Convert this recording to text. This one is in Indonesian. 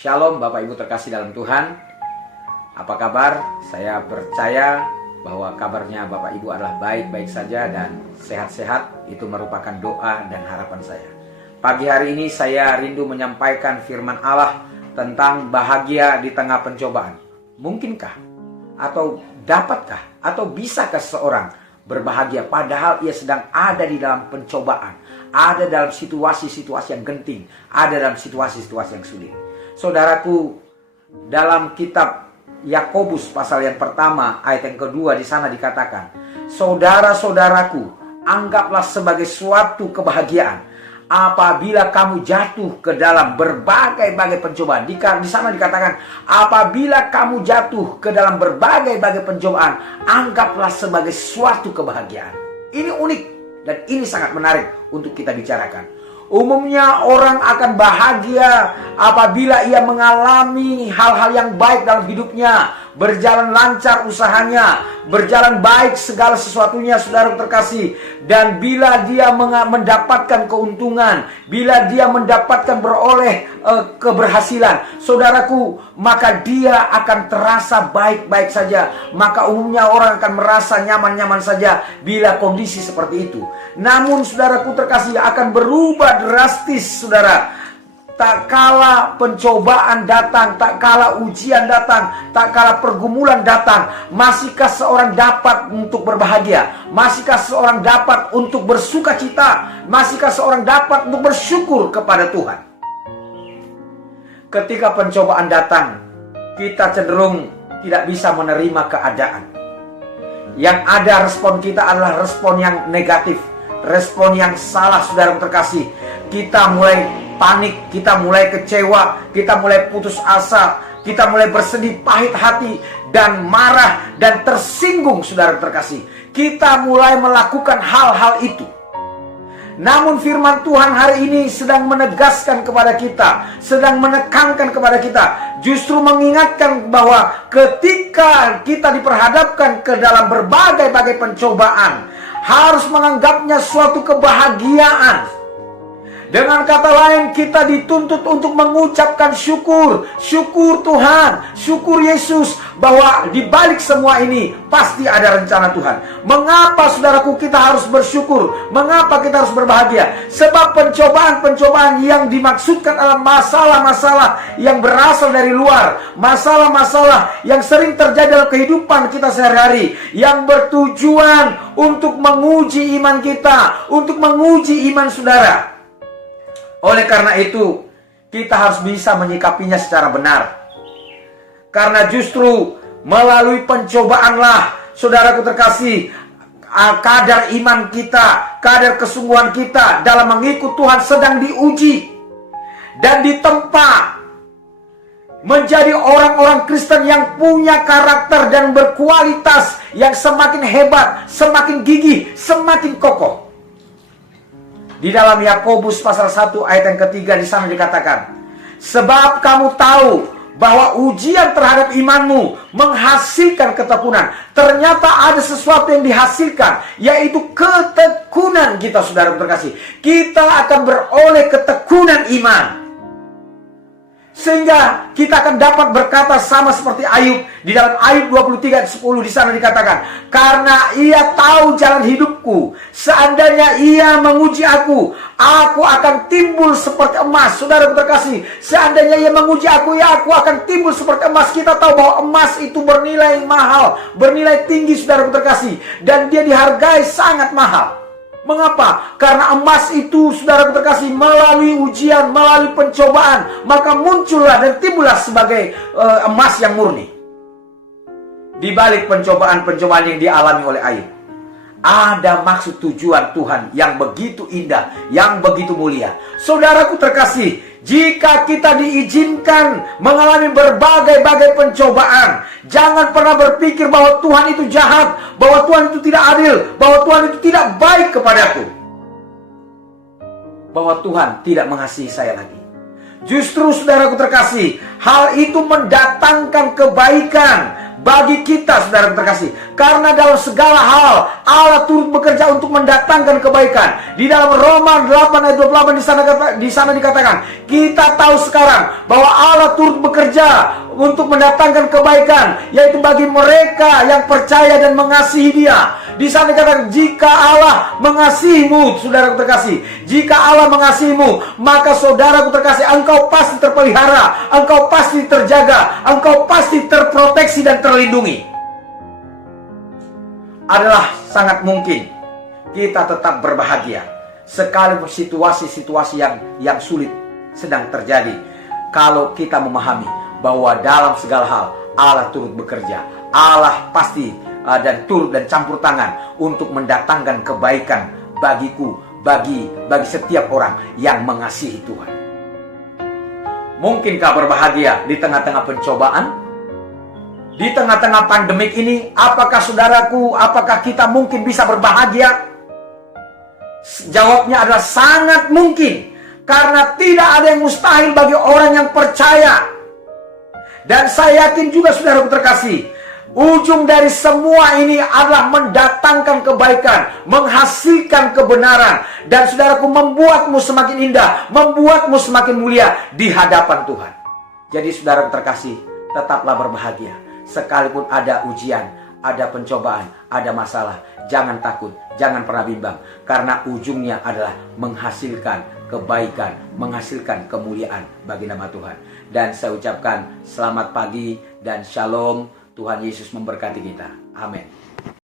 Shalom Bapak Ibu terkasih dalam Tuhan. Apa kabar? Saya percaya bahwa kabarnya Bapak Ibu adalah baik-baik saja dan sehat-sehat. Itu merupakan doa dan harapan saya. Pagi hari ini saya rindu menyampaikan firman Allah tentang bahagia di tengah pencobaan. Mungkinkah? Atau dapatkah? Atau bisakah seseorang berbahagia padahal ia sedang ada di dalam pencobaan? Ada dalam situasi-situasi yang genting. Ada dalam situasi-situasi yang sulit. Saudaraku, dalam kitab Yakobus pasal yang pertama ayat yang kedua di sana dikatakan, saudara-saudaraku, anggaplah sebagai suatu kebahagiaan apabila kamu jatuh ke dalam berbagai-bagai pencobaan. Di sana dikatakan, apabila kamu jatuh ke dalam berbagai-bagai pencobaan, anggaplah sebagai suatu kebahagiaan. Ini unik dan ini sangat menarik untuk kita bicarakan. Umumnya orang akan bahagia apabila ia mengalami hal-hal yang baik dalam hidupnya, berjalan lancar usahanya, berjalan baik segala sesuatunya, saudara terkasih. Dan bila dia mendapatkan keuntungan, bila dia mendapatkan beroleh keberhasilan, saudaraku, maka dia akan terasa baik-baik saja. Maka umumnya orang akan merasa nyaman-nyaman saja bila kondisi seperti itu. Namun saudaraku terkasih, akan berubah drastis, saudara. Tak kala pencobaan datang, tak kala ujian datang, tak kala pergumulan datang, masihkah seorang dapat untuk berbahagia? Masihkah seorang dapat untuk bersuka cita? Masihkah seorang dapat untuk bersyukur kepada Tuhan? Ketika pencobaan datang, kita cenderung tidak bisa menerima keadaan. Yang ada respon kita adalah respon yang negatif, respon yang salah, saudara terkasih. Kita mulai panik, kita mulai kecewa, kita mulai putus asa, kita mulai bersedih, pahit hati, dan marah, dan tersinggung, saudara terkasih. Kita mulai melakukan hal-hal itu. Namun firman Tuhan hari ini sedang menegaskan kepada kita, sedang menekankan kepada kita, justru mengingatkan bahwa ketika kita diperhadapkan ke dalam berbagai-bagai pencobaan, harus menganggapnya suatu kebahagiaan. Dengan kata lain, kita dituntut untuk mengucapkan syukur. Syukur Tuhan, syukur Yesus, bahwa di balik semua ini pasti ada rencana Tuhan. Mengapa saudaraku kita harus bersyukur? Mengapa kita harus berbahagia? Sebab pencobaan-pencobaan yang dimaksudkan adalah masalah-masalah yang berasal dari luar. Masalah-masalah yang sering terjadi dalam kehidupan kita sehari-hari, yang bertujuan untuk menguji iman kita, untuk menguji iman saudara. Oleh karena itu, kita harus bisa menyikapinya secara benar. Karena justru melalui pencobaanlah, saudaraku terkasih, kadar iman kita, kadar kesungguhan kita dalam mengikut Tuhan sedang diuji dan ditempa menjadi orang-orang Kristen yang punya karakter dan berkualitas yang semakin hebat, semakin gigih, semakin kokoh. Di dalam Yakobus pasal 1 ayat yang ketiga di sana dikatakan, sebab kamu tahu bahwa ujian terhadap imanmu menghasilkan ketekunan. Ternyata ada sesuatu yang dihasilkan, yaitu ketekunan kita, saudara terkasih. Kita akan beroleh ketekunan iman. Sehingga kita akan dapat berkata sama seperti Ayub. Di dalam Ayub 23 ayat 10 di sana dikatakan, karena ia tahu jalan hidupku, seandainya ia menguji aku, aku akan timbul seperti emas. Saudara terkasih, seandainya ia menguji aku, ya aku akan timbul seperti emas. Kita tahu bahwa emas itu bernilai mahal, bernilai tinggi, saudara terkasih, dan dia dihargai sangat mahal. Mengapa? Karena emas itu, saudara terkasih, melalui ujian, melalui pencobaan, maka muncullah dan timbullah sebagai emas yang murni. Di balik pencobaan-pencobaan yang dialami oleh Ayub, ada maksud tujuan Tuhan yang begitu indah, yang begitu mulia. Saudaraku terkasih, jika kita diizinkan mengalami berbagai-bagai pencobaan, jangan pernah berpikir bahwa Tuhan itu jahat, bahwa Tuhan itu tidak adil, bahwa Tuhan itu tidak baik kepadaku, bahwa Tuhan tidak mengasihi saya lagi. Justru saudaraku terkasih, hal itu mendatangkan kebaikan, bagi kita, saudara terkasih. Karena dalam segala hal Allah turut bekerja untuk mendatangkan kebaikan. Di dalam Roma 8 ayat 28 di sana dikatakan, kita tahu sekarang bahwa Allah turut bekerja untuk mendatangkan kebaikan, yaitu bagi mereka yang percaya dan mengasihi Dia. Di sana dikatakan, jika Allah mengasihimu, saudaraku terkasih, jika Allah mengasihimu, maka saudaraku terkasih, engkau pasti terpelihara, engkau pasti terjaga, engkau pasti terproteksi dan terlindungi. Adalah sangat mungkin kita tetap berbahagia sekalipun situasi-situasi yang sulit sedang terjadi, kalau kita memahami bahwa dalam segala hal Allah turut bekerja. Allah pasti dan turut dan campur tangan untuk mendatangkan kebaikan bagiku, bagi setiap orang yang mengasihi Tuhan. Mungkinkah berbahagia di tengah-tengah pencobaan? Di tengah-tengah pandemik ini, apakah saudaraku, apakah kita mungkin bisa berbahagia? Jawabnya adalah sangat mungkin, karena tidak ada yang mustahil bagi orang yang percaya. Dan saya yakin juga, saudaraku terkasih, ujung dari semua ini adalah mendatangkan kebaikan, menghasilkan kebenaran, dan saudaraku, membuatmu semakin indah, membuatmu semakin mulia di hadapan Tuhan. Jadi saudaraku terkasih, tetaplah berbahagia. Sekalipun ada ujian, ada pencobaan, ada masalah, jangan takut, jangan pernah bimbang, karena ujungnya adalah menghasilkan kebaikan, menghasilkan kemuliaan bagi nama Tuhan. Dan saya ucapkan selamat pagi dan shalom. Tuhan Yesus memberkati kita. Amin.